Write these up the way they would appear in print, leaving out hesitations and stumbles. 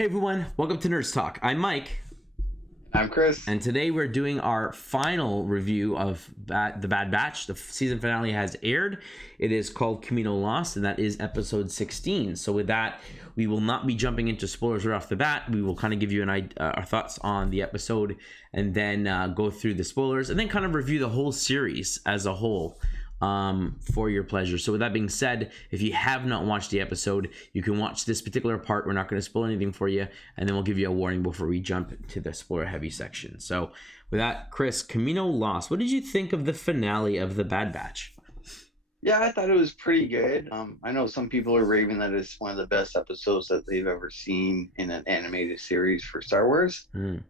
Hey everyone, welcome to Nerds Talk. I'm Mike. I'm Chris. And today we're doing our final review of The Bad Batch. The season finale has aired. It is called Kamino Lost, and that is episode 16. So with that, we will not be jumping into spoilers right off the bat. We will kind of give you our thoughts on the episode and then go through the spoilers and then kind of review the whole series as a whole. For your pleasure. So with that being said, if you have not watched the episode, you can watch this particular part. We're not going to spoil anything for you, and then we'll give you a warning before we jump to the spoiler heavy section. So with that, Chris, Kamino Lost, what did you think of the finale of The Bad Batch? Yeah, I thought it was pretty good. I know some people are raving that it's one of the best episodes that they've ever seen in an animated series for Star Wars.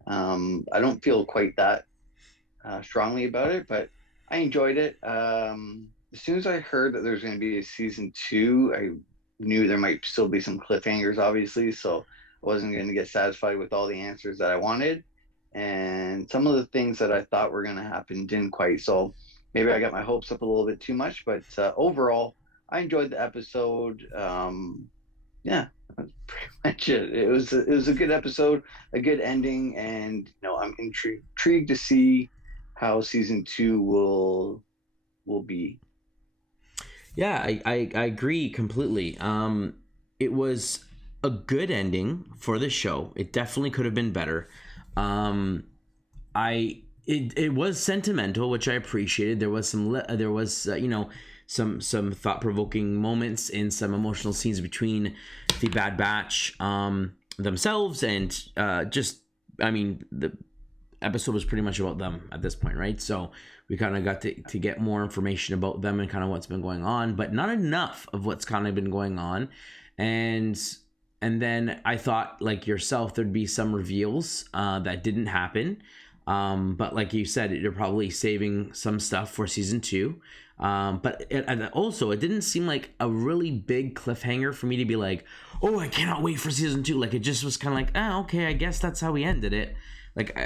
I don't feel quite that strongly about it, but I enjoyed it. As soon as I heard that there's going to be a season 2, I knew there might still be some cliffhangers, obviously, so I wasn't going to get satisfied with all the answers that I wanted. And some of the things that I thought were going to happen didn't quite. So maybe I got my hopes up a little bit too much, but overall, I enjoyed the episode. Yeah, that's pretty much it. It was a good episode, a good ending, and I'm intrigued to see how season 2 will be. Yeah, I agree completely. It was a good ending for the show. It definitely could have been better. It was sentimental, which I appreciated. There was some some thought-provoking moments and some emotional scenes between the Bad Batch themselves and the episode was pretty much about them at this point, right? So we kind of got to get more information about them and kind of what's been going on, but not enough of what's kind of been going on. And then I thought, like yourself, there'd be some reveals that didn't happen. But like you said, you're probably saving some stuff for season 2. But it didn't seem like a really big cliffhanger for me to be like, oh, I cannot wait for season 2. Like, it just was kind of like, okay, I guess that's how we ended it. Like,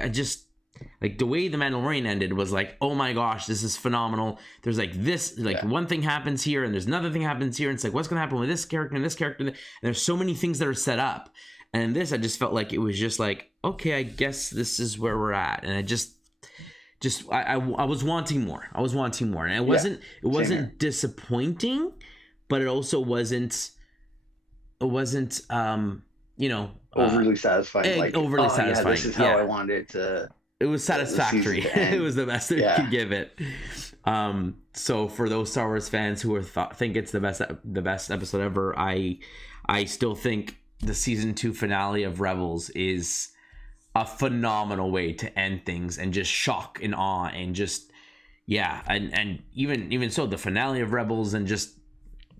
like the way The Mandalorian ended was like, oh my gosh, this is phenomenal. There's like this, like one thing happens here and there's another thing happens here. And it's like, what's going to happen with this character and this character? And there's so many things that are set up. And this, I just felt like it was just like, okay, I guess this is where we're at. And I I was wanting more. And it wasn't disappointing, but it also wasn't overly satisfying. Overly satisfying. This is how I wanted it to. It was satisfactory. It was the best that you could give it. So for those Star Wars fans who think it's the best episode ever, I still think the season 2 finale of Rebels is a phenomenal way to end things and just shock and awe and just and even so, the finale of Rebels and just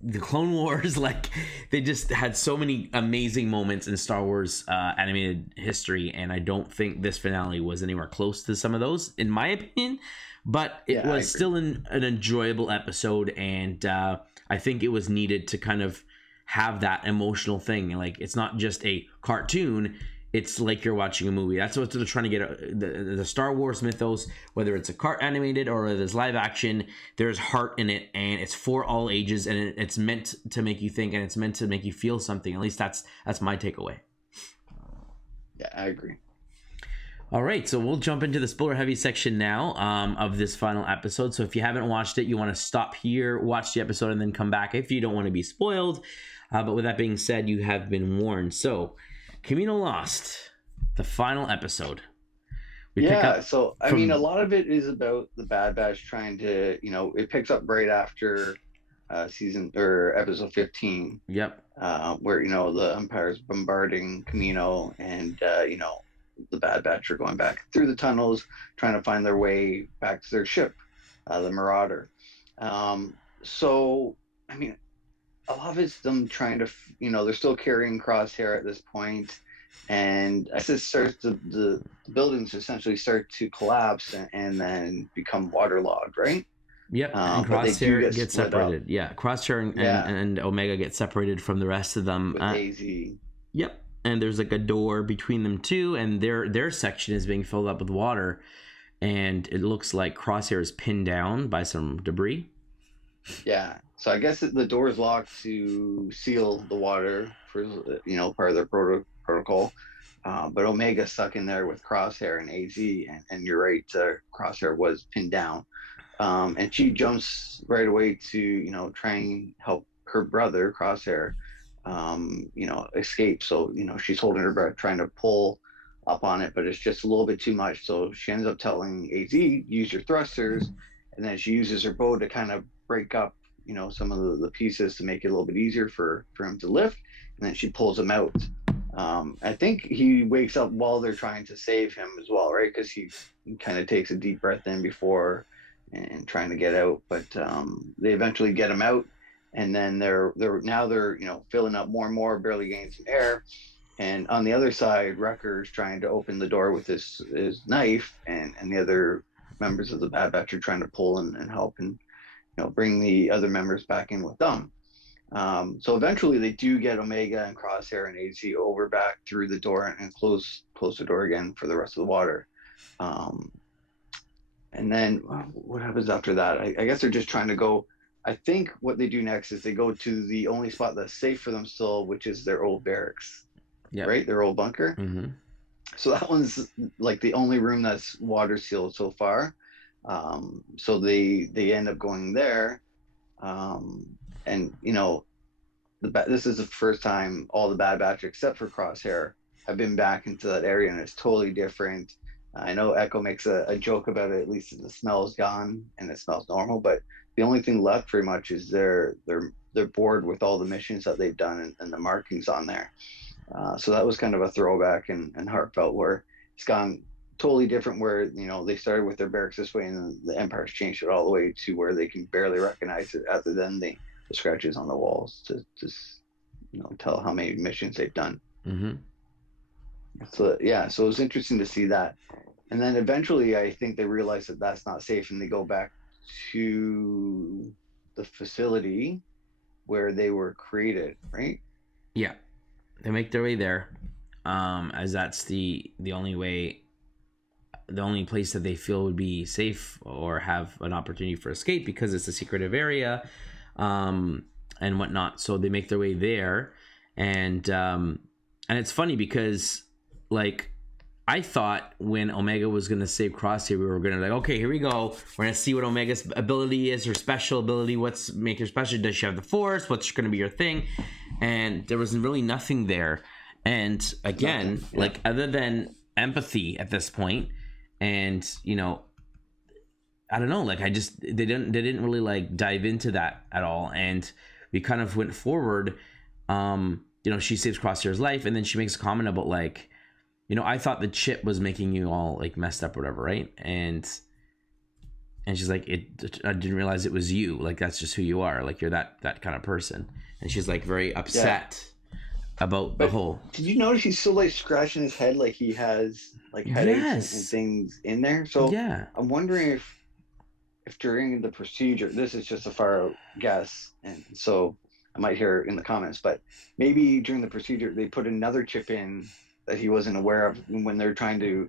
the Clone Wars, like they just had so many amazing moments in Star Wars animated history, and I don't think this finale was anywhere close to some of those, in my opinion. But it was still an enjoyable episode, and I think it was needed to kind of have that emotional thing. Like, it's not just a cartoon. It's like you're watching a movie. That's what they're trying to get. The Star Wars mythos, whether it's a animated or whether it's live action, there's heart in it, and it's for all ages, and it's meant to make you think, and it's meant to make you feel something. At least that's my takeaway. Yeah, I agree. All right, so we'll jump into the spoiler heavy section now of this final episode. So if you haven't watched it, you want to stop here, watch the episode, and then come back if you don't want to be spoiled. But with that being said, you have been warned. So Kamino Lost, the final episode. So I mean, a lot of it is about the Bad Batch trying to, it picks up right after episode 15. Yep. Where the Empire's bombarding Kamino, and the Bad Batch are going back through the tunnels, trying to find their way back to their ship, the Marauder. So I mean, a lot of it's them trying to, they're still carrying Crosshair at this point, and as it starts, the buildings essentially start to collapse and then become waterlogged, right? Yep, and Crosshair gets separated. Up. Yeah, Crosshair and Omega get separated from the rest of them. With Daisy. Yep, and there's like a door between them two, and their section is being filled up with water, and it looks like Crosshair is pinned down by some debris. Yeah, so I guess the door is locked to seal the water for part of their protocol. But Omega stuck in there with Crosshair and AZ, and you're right, Crosshair was pinned down. And she jumps right away to, try and help her brother, Crosshair, escape. So, she's holding her breath, trying to pull up on it, but it's just a little bit too much. So she ends up telling AZ, use your thrusters. And then she uses her bow to kind of break up, some of the pieces to make it a little bit easier for him to lift. And then she pulls him out. I think he wakes up while they're trying to save him as well, right? Because he kind of takes a deep breath in before and trying to get out, but they eventually get him out, and then they're filling up more and more, barely getting some air. And on the other side, Wrecker's trying to open the door with his knife, and the other members of the Bad Batch are trying to pull and help and bring the other members back in with them. So eventually they do get Omega and Crosshair and AZ over back through the door and close the door again for the rest of the water. And then what happens after that? I guess they're just trying to go. I think what they do next is they go to the only spot that's safe for them still, which is their old barracks, right? Their old bunker. Mm-hmm. So that one's like the only room that's water sealed so far. So they end up going there. And this is the first time all the Bad Batch, except for Crosshair, have been back into that area, and it's totally different. I know Echo makes a joke about it. At least the smell is gone and it smells normal. But the only thing left, pretty much, is they're bored with all the missions that they've done and the markings on there. So that was kind of a throwback and heartfelt, where it's gone totally different. Where they started with their barracks this way, and then the Empire's changed it all the way to where they can barely recognize it, other than the scratches on the walls to tell how many missions they've done. Mm-hmm. So yeah, so it was interesting to see that. And then eventually I think they realize that that's not safe, and they go back to the facility where they were created, right? Yeah, they make their way there, as that's the only place that they feel would be safe or have an opportunity for escape, because it's a secretive area, and whatnot. So they make their way there, and it's funny because, like, I thought when Omega was going to save Crosshair, we were going to like, okay, here we go. We're going to see what Omega's ability is, her special ability. What's make her special? Does she have the Force? What's going to be her thing? And there was really nothing there. And again, like, other than empathy at this point, and I don't know, like, they didn't really like dive into that at all. And we kind of went forward. She saves Crosshair's life, and then she makes a comment about, like, I thought the chip was making you all like messed up or whatever, right? And she's like, I didn't realize it was you. Like, that's just who you are. Like, you're that kind of person. And she's like very upset about the whole. Did you notice he's still like scratching his head, like he has like headaches and things in there? So yeah, I'm wondering if during the procedure, this is just a far out guess, and so I might hear it in the comments, but maybe during the procedure they put another chip in that he wasn't aware of when they're trying to,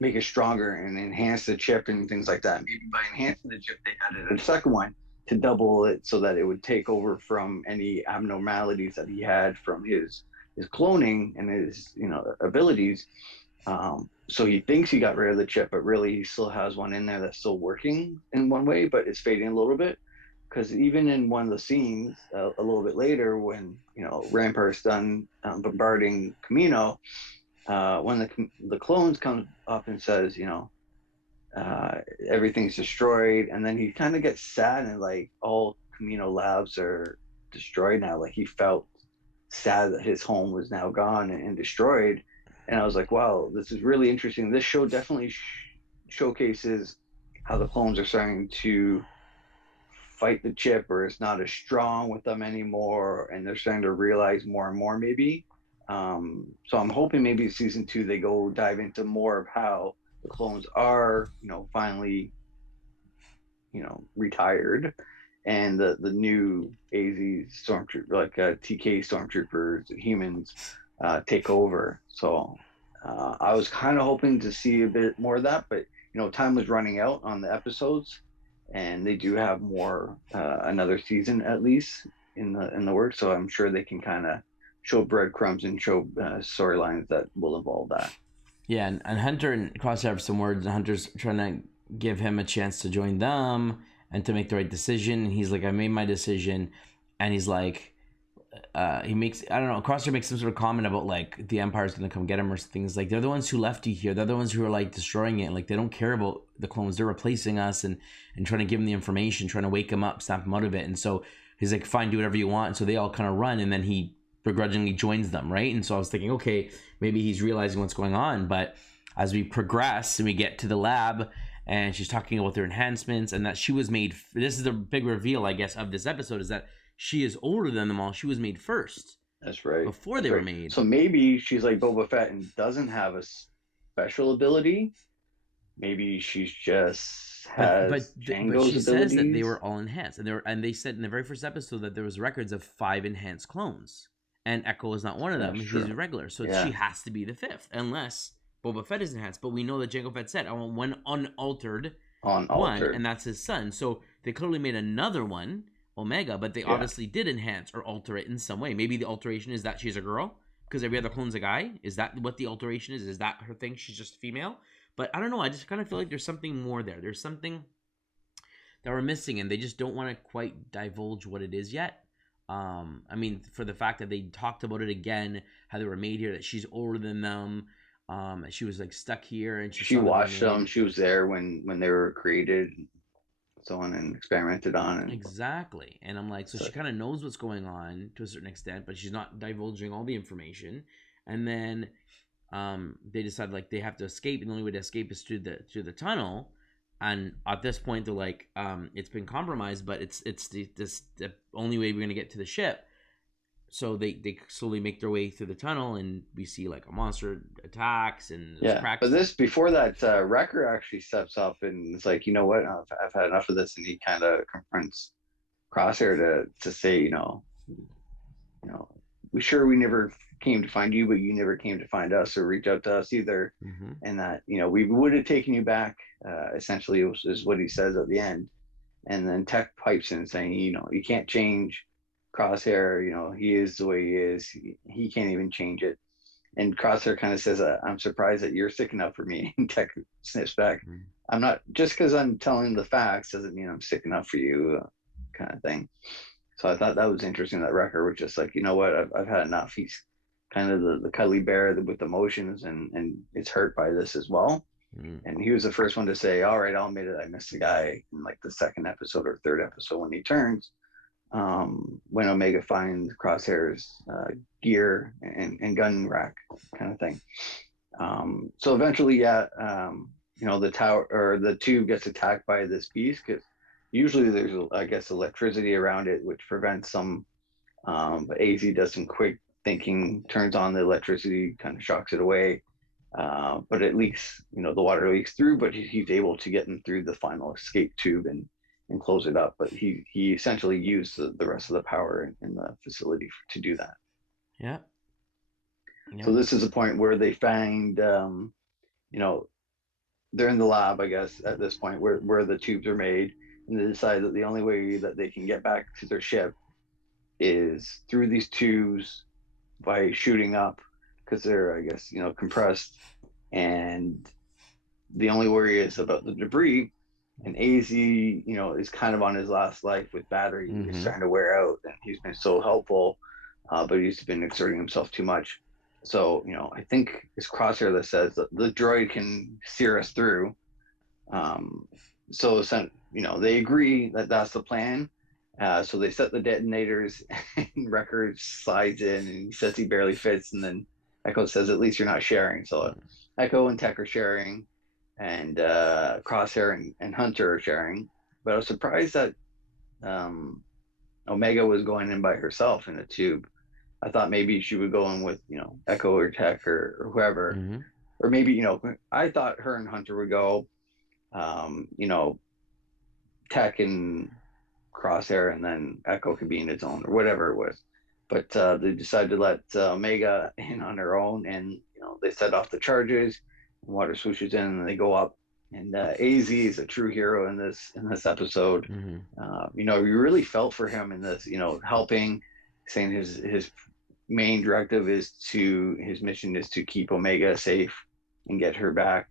make it stronger and enhance the chip and things like that. Maybe by enhancing the chip, they added a second one to double it so that it would take over from any abnormalities that he had from his cloning and his, abilities. So he thinks he got rid of the chip, but really he still has one in there that's still working in one way, but it's fading a little bit. Because even in one of the scenes a little bit later, when Rampart's done bombarding Kamino, when the clones come up and says, everything's destroyed, and then he kind of gets sad and like all Kamino labs are destroyed now. Like, he felt sad that his home was now gone and destroyed. And I was like, wow, this is really interesting. This show definitely showcases how the clones are starting to fight the chip, or it's not as strong with them anymore, and they're starting to realize more and more, maybe. So I'm hoping maybe season 2 they go dive into more of how the clones are, finally, retired, and the new AZ stormtrooper, like TK stormtroopers, humans, take over. So I was kind of hoping to see a bit more of that, but time was running out on the episodes. And they do have more, another season at least in the works, so I'm sure they can kind of show breadcrumbs and show storylines that will involve that. Yeah, and Hunter and Crosshair have some words, and Hunter's trying to give him a chance to join them and to make the right decision. And he's like, I made my decision. And he's like, he makes, I don't know, Crosshair makes some sort of comment about like the Empire's going to come get him or things like they're the ones who left you here. They're the ones who are like destroying it. Like they don't care about the clones. They're replacing us and trying to give him the information, trying to wake him up, snap him out of it. And so he's like, fine, do whatever you want. And so they all kind of run, and then he begrudgingly joins them, right? And so I was thinking, okay, maybe he's realizing what's going on. But as we progress and we get to the lab, and she's talking about their enhancements and that she was made, this is the big reveal, I guess, of this episode, is that she is older than them all. She was made first. That's right. Before they were made. So maybe she's like Boba Fett and doesn't have a special ability. Maybe she's just has but Jango's she abilities. says that they were all enhanced, and they said in the very first episode that there was records of 5 enhanced clones, and Echo is not one of them. He's a regular, so she has to be the 5th, unless Boba Fett is enhanced. But we know that Jango Fett said, "I want one unaltered one," and that's his son. So they clearly made another one, Omega, but they obviously did enhance or alter it in some way. Maybe the alteration is that she's a girl because every other clone's a guy. Is that what the alteration is? Is that her thing? She's just female? But I don't know. I just kind of feel like there's something more there. There's something that we're missing, and they just don't want to quite divulge what it is yet. I mean, for the fact that they talked about it again, how they were made here, that she's older than them. She was like stuck here, and she watched them. She was there when they were created, so on, and experimented on. And exactly. And I'm like, so she kind of knows what's going on to a certain extent, but she's not divulging all the information. And then they decide like they have to escape, and the only way to escape is through the tunnel. And at this point, they're like, it's been compromised, but it's the only way we're gonna get to the ship. So they slowly make their way through the tunnel, and we see like a monster attacks and cracks. But this before that, Wrecker actually steps up and it's like, you know what, I've had enough of this, and he kind of confronts Crosshair to say, you know, we never came to find you, but you never came to find us or reach out to us either, and that we would have taken you back. Essentially, is what he says at the end, and then Tech pipes in saying, you can't change Crosshair. He is the way he is. He can't even change it. And Crosshair kind of says, I'm surprised that you're sticking up for me. And Tech snips back. I'm not, just because I'm telling the facts doesn't mean I'm sticking up for you, kind of thing. So I thought that was interesting, that Wrecker was just like, you know what, I've had enough. He's kind of the cuddly bear with emotions, and it's hurt by this as well. And he was the first one to say, all right, I'll admit it, I missed the guy in like the second episode or third episode when he turns. When Omega finds Crosshair's gear and gun rack kind of thing. So eventually, the tower or the tube gets attacked by this beast, because usually there's, I guess, electricity around it, which prevents some. But AZ does some quick thinking, turns on the electricity, kind of shocks it away. But it leaks, the water leaks through, but he's able to get them through the final escape tube and close it up. But he essentially used the rest of the power in the facility to do that. Yeah. So this is a point where they find, they're in the lab, I guess, at this point where the tubes are made, and they decide that the only way that they can get back to their ship is through these tubes by shooting up, because they're, I guess, compressed, and the only worry is about the debris. And AZ, is kind of on his last life with battery. He's starting to wear out, and he's been so helpful, but he's been exerting himself too much. So, I think it's Crosshair that says that the droid can steer us through. So, they agree that that's the plan. So they set the detonators, and Wrecker slides in, and he says he barely fits, and then Echo says, at least you're not sharing. So Echo and Tech are sharing, and Crosshair and Hunter are sharing. But I was surprised that Omega was going in by herself in a tube. I thought maybe she would go in with, Echo or Tech or whoever. Or maybe, I thought her and Hunter would go, Tech and Crosshair, and then Echo could be in its own, or whatever it was. But they decided to let Omega in on her own, and they set off the charges. Water swooshes in, and they go up. And AZ is a true hero in this episode. You really felt for him in this, helping, saying his main directive his mission is to keep Omega safe and get her back.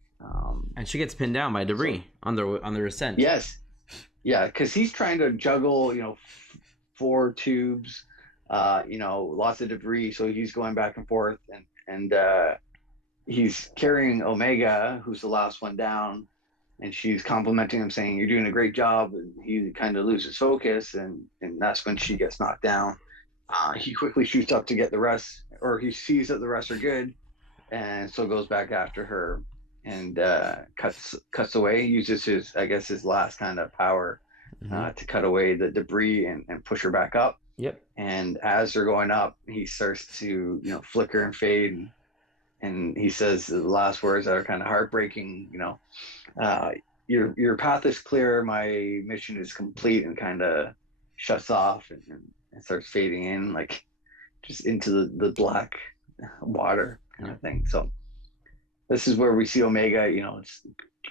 And she gets pinned down by debris on their ascent. Yes, yeah, because he's trying to juggle, 4 tubes, lots of debris. So he's going back and forth, and he's carrying Omega, who's the last one down, and she's complimenting him, saying, "You're doing a great job." And he kind of loses focus, and that's when she gets knocked down. He quickly shoots up to get the rest, or he sees that the rest are good, and so goes back after her and cuts away. Uses his last kind of power to cut away the debris and push her back up. Yep. And as they're going up, he starts to flicker and fade, and he says the last words that are kind of heartbreaking. Your path is clear. My mission is complete, and kind of shuts off and starts fading in, like just into the black water kind of thing. So this is where we see Omega, it's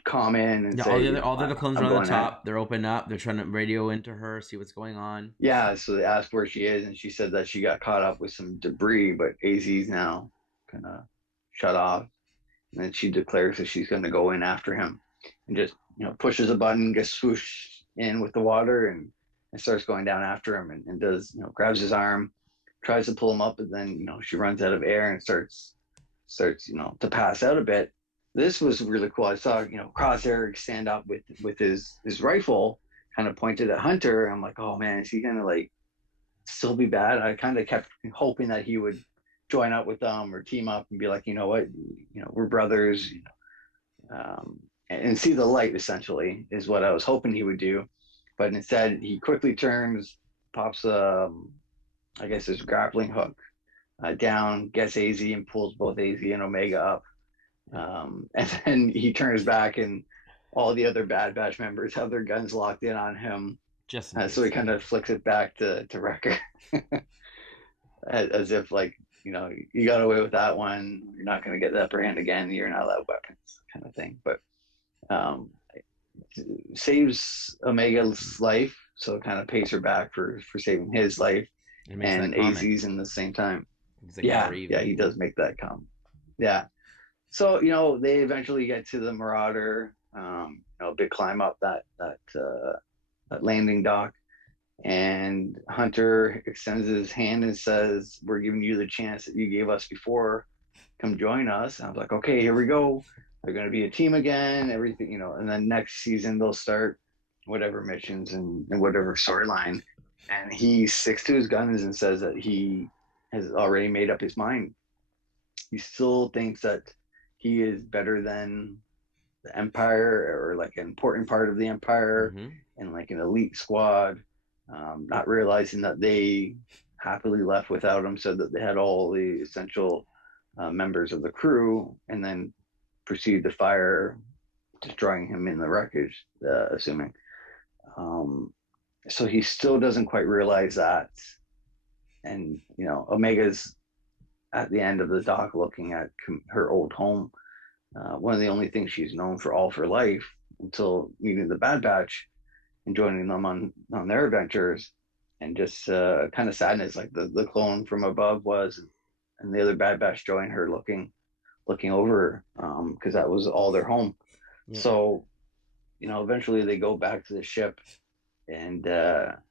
common and say, all the other clones are on the top. They're open up. They're trying to radio into her, see what's going on. Yeah, so they ask where she is, and she said that she got caught up with some debris, but AZ's now kind of shut off. And then she declares that she's going to go in after him, and just pushes a button, gets swooshed in with the water, and starts going down after him, and does grabs his arm, tries to pull him up, but then she runs out of air and starts to pass out a bit. This was really cool. I saw Crosshair stand up with his rifle kind of pointed at Hunter. I'm like, oh man, is he gonna like still be bad? I kind of kept hoping that he would join up with them or team up and be like, you know what, we're brothers, and see the light, essentially, is what I was hoping he would do. But instead, he quickly turns, pops his grappling hook down, gets AZ and pulls both AZ and Omega up. And then he turns back, and all the other Bad Batch members have their guns locked in on him. So he kind of flicks it back to Wrecker as if like, you got away with that one. You're not going to get the upper hand again. You're not allowed weapons, kind of thing. But saves Omega's life, so it kind of pays her back for saving his life, and AZ's in the same time. Like, yeah, he does make that comment. Yeah. So they eventually get to the Marauder, big climb up that landing dock, and Hunter extends his hand and says, "We're giving you the chance that you gave us before. Come join us." And I was like, okay, here we go. They're going to be a team again, everything, and then next season they'll start whatever missions and whatever storyline. And he sticks to his guns and says that he has already made up his mind. He still thinks that he is better than the Empire, or like an important part of the Empire, and like an elite squad, not realizing that they happily left without him, so that they had all the essential members of the crew, and then proceed to fire, destroying him in the wreckage, assuming. So he still doesn't quite realize that. And, Omega's at the end of the dock looking at her old home. One of the only things she's known for all of her life, until meeting the Bad Batch and joining them on their adventures. And just kind of sadness, like the clone from above was, and the other Bad Batch joined her looking over, because that was all their home. Yeah. So, eventually they go back to the ship, and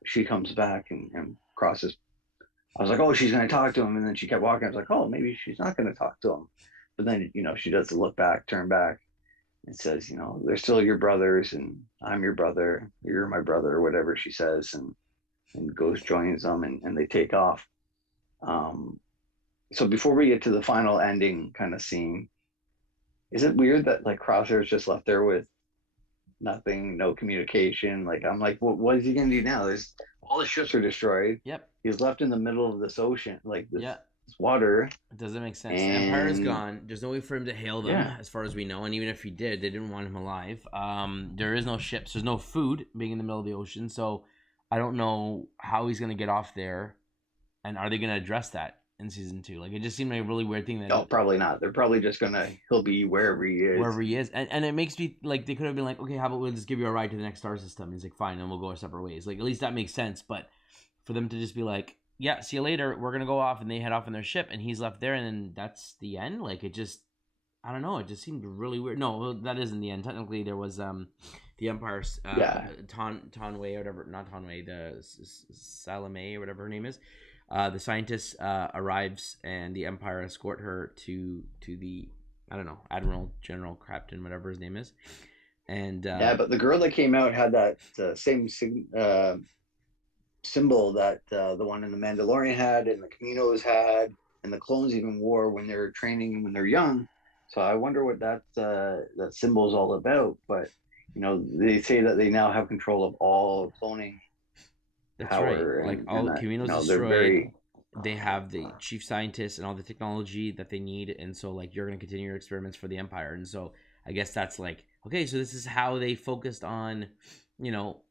she comes back and crosses. I was like, oh, she's going to talk to him. And then she kept walking. I was like, oh, maybe she's not going to talk to him. But then, she does the look back, turn back, and says, they're still your brothers, and I'm your brother. You're my brother, or whatever she says, and goes, joins them, and they take off. So before we get to the final ending kind of scene, is it weird that like Crosshair's just left there with nothing, no communication? Like, I'm like, what is he gonna do now? There's all the ships are destroyed. Yep. He's left in the middle of this ocean, like this water. It doesn't make sense. The Empire's gone. There's no way for him to hail them, as far as we know. And even if he did, they didn't want him alive. There is no ships. There's no food, being in the middle of the ocean. So I don't know how he's gonna get off there. And are they gonna address that in season 2? Like, it just seemed like a really weird thing. No, probably not. They're probably just he'll be wherever he is. Wherever he is. And it makes me, like, they could have been like, okay, how about we'll just give you a ride to the next star system? And he's like, fine, and we'll go our separate ways. Like, at least that makes sense. But for them to just be like, yeah, see you later. We're gonna go off, and they head off in their ship, and he's left there, and then that's the end. Like it just, I don't know. It just seemed really weird. No, that isn't the end. Technically, there was the Empire's Yeah, Tonway or whatever, not Tonway, the Salome or whatever her name is. The scientist arrives, and the Empire escort her to the, I don't know, Admiral, General, Captain, whatever his name is, and yeah. But the girl that came out had that symbol that the one in the Mandalorian had, and the Caminos had, and the clones even wore when they're training when they're young. So I wonder what that symbol is all about. But they say that they now have control of all cloning that's right. power, Like and all that Kamino's they're destroyed. very They have the chief scientist and all the technology that they need, and so like you're gonna continue your experiments for the Empire, and so I guess that's like okay. So this is how they focused on, you know,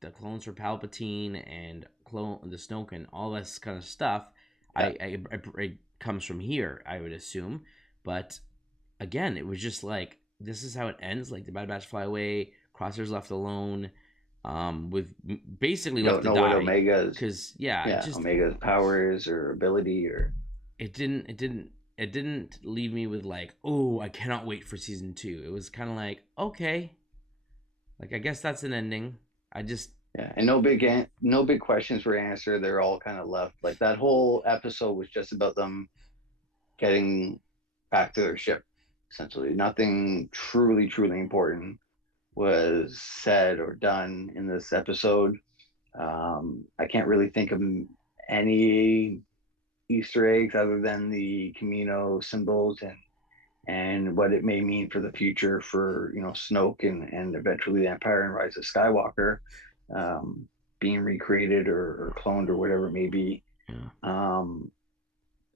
the clones for Palpatine and clone the Snoke and all this kind of stuff. yeah. It comes from here, I would assume, but again, it was just like this is how it ends. Like the Bad Batch fly away, Crosshair's left alone, with basically You left don't to know what die. Omega's Because yeah, it yeah just Omega's powers or ability or it didn't leave me with like, oh, I cannot wait for season two. It was kind of like, okay, like I guess that's an ending. I just yeah, and no big questions were answered. They're all kind of left. Like that whole episode was just about them getting back to their ship. Essentially, nothing truly important was said or done in this episode. I can't really think of any Easter eggs other than the Kamino symbols and what it may mean for the future for Snoke and eventually the Empire and Rise of Skywalker, um, being recreated or cloned or whatever it may be. yeah. Um,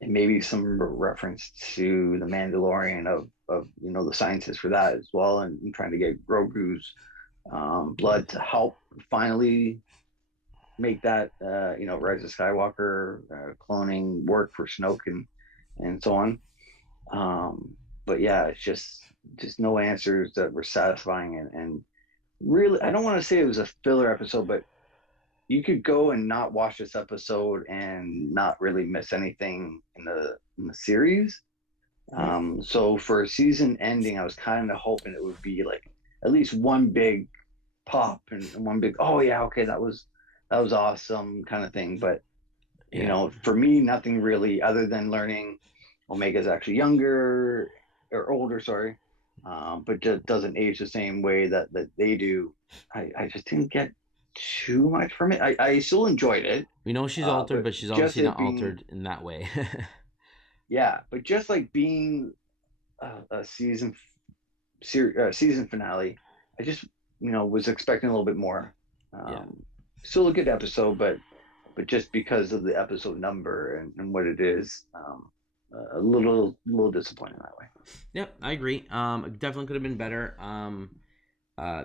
and maybe some reference to the Mandalorian of the scientists for that as well, and trying to get Grogu's blood to help finally make that Rise of Skywalker cloning work for Snoke and so on. But yeah, it's just no answers that were satisfying and really, I don't want to say it was a filler episode, but you could go and not watch this episode and not really miss anything in the series. So for a season ending, I was kind of hoping it would be like at least one big pop and one big, oh yeah, okay, that was awesome kind of thing. But Yeah. for me, nothing really other than learning Omega's actually younger or older, sorry, but just doesn't age the same way that they do. I just didn't get too much from it. I still enjoyed it, We know she's altered, but but she's just obviously it not being altered in that way. yeah, but just like being a season finale, I just was expecting a little bit more. Yeah. Still a good episode, but just because of the episode number and what it is, a little disappointing that way. Yep, I agree. It definitely could have been better.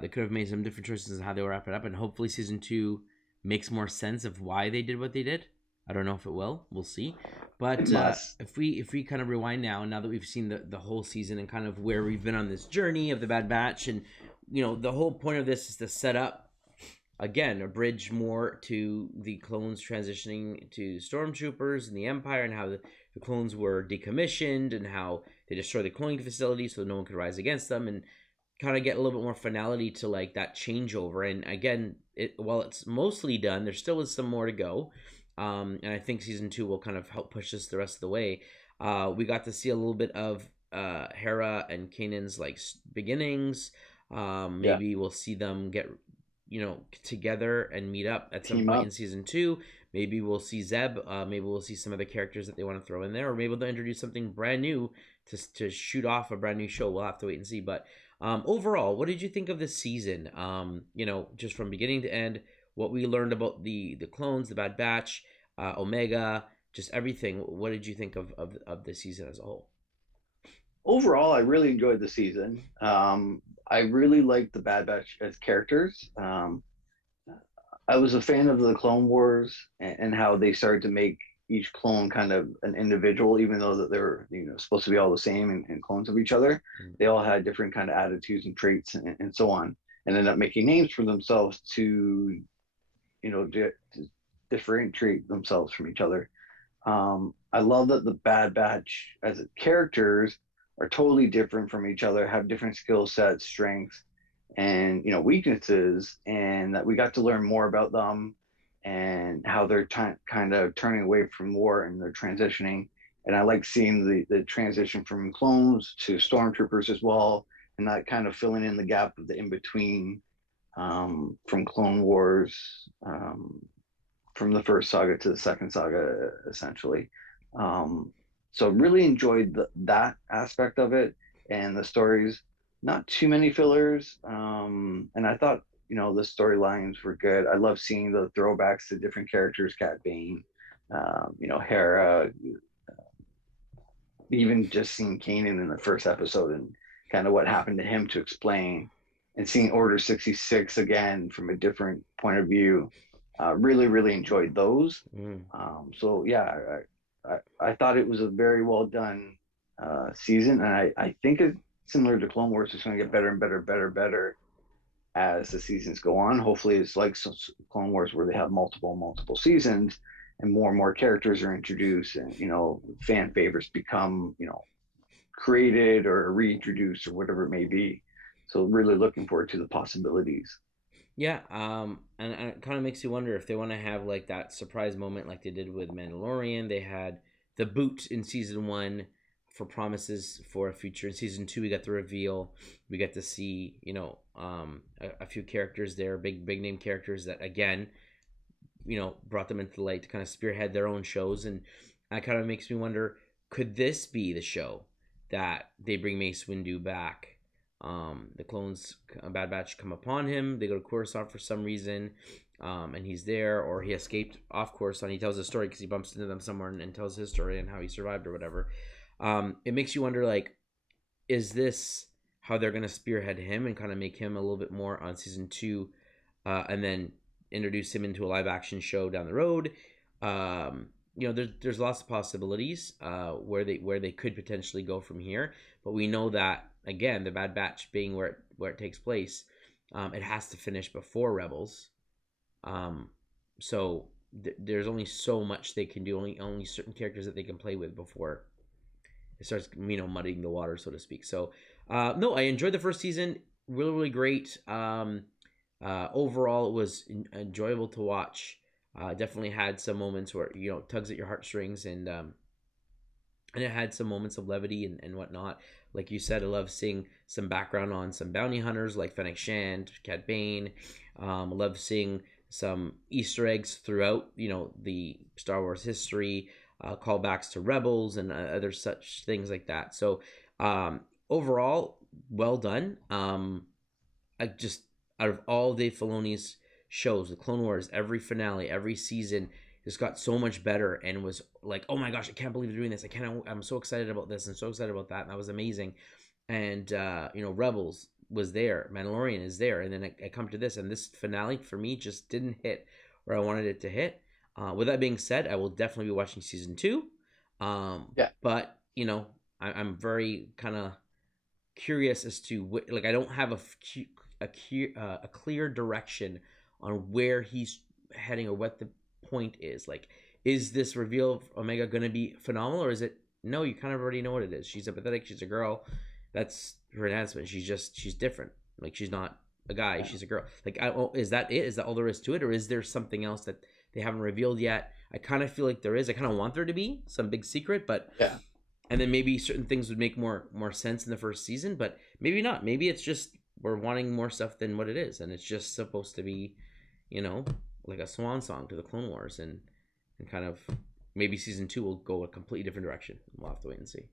They could have made some different choices in how they wrap it up, and hopefully season two makes more sense of why they did what they did. I don't know if it will. We'll see. It But must. if we kind of rewind now that we've seen the whole season and kind of where we've been on this journey of the Bad Batch, and the whole point of this is to set up again a bridge more to the clones transitioning to stormtroopers and the Empire, and how the clones were decommissioned and how they destroyed the cloning facility so no one could rise against them, and kind of get a little bit more finality to like that changeover. And again, while it's mostly done, there still is some more to go. And I think season two will kind of help push this the rest of the way. We got to see a little bit of Hera and Kanan's like beginnings. Yeah, Maybe we'll see them get together and meet up at some team point in up. season two. Maybe we'll see Zeb. Maybe we'll see some other characters that they want to throw in there, or maybe they'll introduce something brand new to shoot off a brand new show. We'll have to wait and see. But overall, what did you think of this season? Just from beginning to end, what we learned about the clones, the Bad Batch, Omega, just everything. What did you think of the season as a whole? Overall, I really enjoyed the season. I really liked the Bad Batch as characters. I was a fan of the Clone Wars and how they started to make each clone kind of an individual, even though that they're supposed to be all the same and clones of each other. Mm. They all had different kind of attitudes and traits and so on, and ended up making names for themselves to differentiate themselves from each other. I love that the Bad Batch as characters are totally different from each other, have different skill sets, strengths, and weaknesses, and that we got to learn more about them and how they're kind of turning away from war and they're transitioning. And I like seeing the transition from clones to stormtroopers as well, and that kind of filling in the gap of the in between, from Clone Wars, from the first saga to the second saga, essentially. Um, so really enjoyed that aspect of it, and the stories. Not too many fillers, and I thought the storylines were good. I love seeing the throwbacks to different characters, Cat Bane, Hera, even just seeing Kanan in the first episode and kind of what happened to him to explain, and seeing Order 66 again from a different point of view. Really, really enjoyed those. Mm. So yeah, I thought it was a very well done season, and I think it's similar to Clone Wars. It's going to get better and better, better, better as the seasons go on. Hopefully, it's like Clone Wars where they have multiple seasons, and more characters are introduced, and fan favorites become created or reintroduced or whatever it may be. So really looking forward to the possibilities. Yeah, and it kind of makes you wonder if they want to have like that surprise moment like they did with Mandalorian. They had the boot in season one for promises for a future. In season two, we got the reveal. We got to see, a few characters there, big name characters that again, brought them into the light to kind of spearhead their own shows. And that kind of makes me wonder, could this be the show that they bring Mace Windu back? The clones, Bad Batch, come upon him. They go to Coruscant for some reason, and he's there, or he escaped off Coruscant. He tells his story because he bumps into them somewhere and tells his story and how he survived or whatever. It makes you wonder, like, is this how they're going to spearhead him and kind of make him a little bit more on season two, and then introduce him into a live action show down the road? There's lots of possibilities where they could potentially go from here, but we know that again, the Bad Batch being where it takes place, it has to finish before Rebels. So there's only so much they can do, only certain characters that they can play with before it starts, muddying the water, so to speak. So no, I enjoyed the first season, really great. Overall, it was enjoyable to watch. Definitely had some moments where tugs at your heartstrings, and it had some moments of levity and whatnot. Like you said, I love seeing some background on some bounty hunters like Fennec Shand, Cad Bane. I love seeing some Easter eggs throughout, the Star Wars history, callbacks to Rebels and other such things like that. So overall, well done. I just, out of all Dave Filoni's shows, the Clone Wars, every finale, every season, just got so much better and was like, oh my gosh, I can't believe they're doing this. I'm so excited about this and so excited about that. And that was amazing. And, Rebels was there. Mandalorian is there. And then I come to this, and this finale for me just didn't hit where I wanted it to hit. With that being said, I will definitely be watching season two. Yeah. But, I'm very kind of curious as to like, I don't have a clear direction on where he's heading or what the point is. Like, is this reveal of Omega going to be phenomenal, or is it no? You kind of already know what it is. She's empathetic. She's a girl. That's her enhancement. She's different. Like, she's not a guy. Yeah. She's a girl. Like, is that it? Is that all there is to it, or is there something else that they haven't revealed yet? I kind of feel like there is. I kind of want there to be some big secret, but yeah. And then maybe certain things would make more sense in the first season, but maybe not. Maybe it's just we're wanting more stuff than what it is, and it's just supposed to be, like a swan song to the Clone Wars, and kind of maybe season two will go a completely different direction. We'll have to wait and see.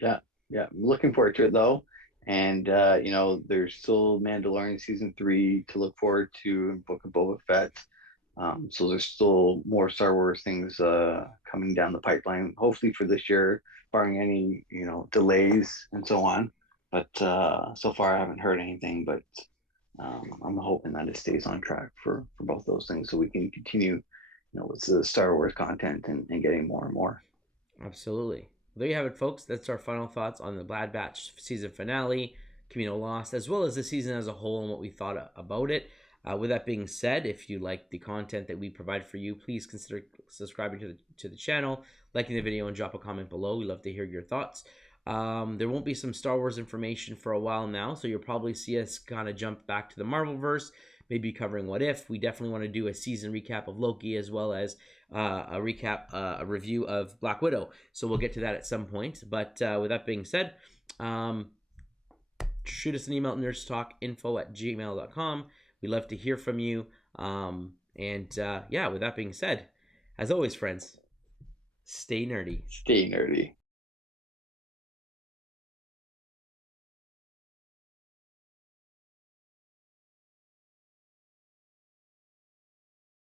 Yeah, I'm looking forward to it though, and there's still Mandalorian season 3 to look forward to, and Book of Boba Fett. So there's still more Star Wars things coming down the pipeline, hopefully for this year, barring any delays and so on. But so far I haven't heard anything, but I'm hoping that it stays on track for both those things, so we can continue, with the Star Wars content and getting more and more. Absolutely. There you have it, folks. That's our final thoughts on the Bad Batch season finale, Kamino Lost, as well as the season as a whole and what we thought about it. With that being said, if you like the content that we provide for you, please consider subscribing to the channel, liking the video, and drop a comment below. We love to hear your thoughts. There won't be some Star Wars information for a while now, so you'll probably see us kind of jump back to the Marvelverse, maybe covering What If. We definitely want to do a season recap of Loki, as well as a review of Black Widow. So we'll get to that at some point. But with that being said, shoot us an email at nerdstalkinfo@gmail.com. We love to hear from you. Yeah, with that being said, as always, friends, stay nerdy. Stay nerdy.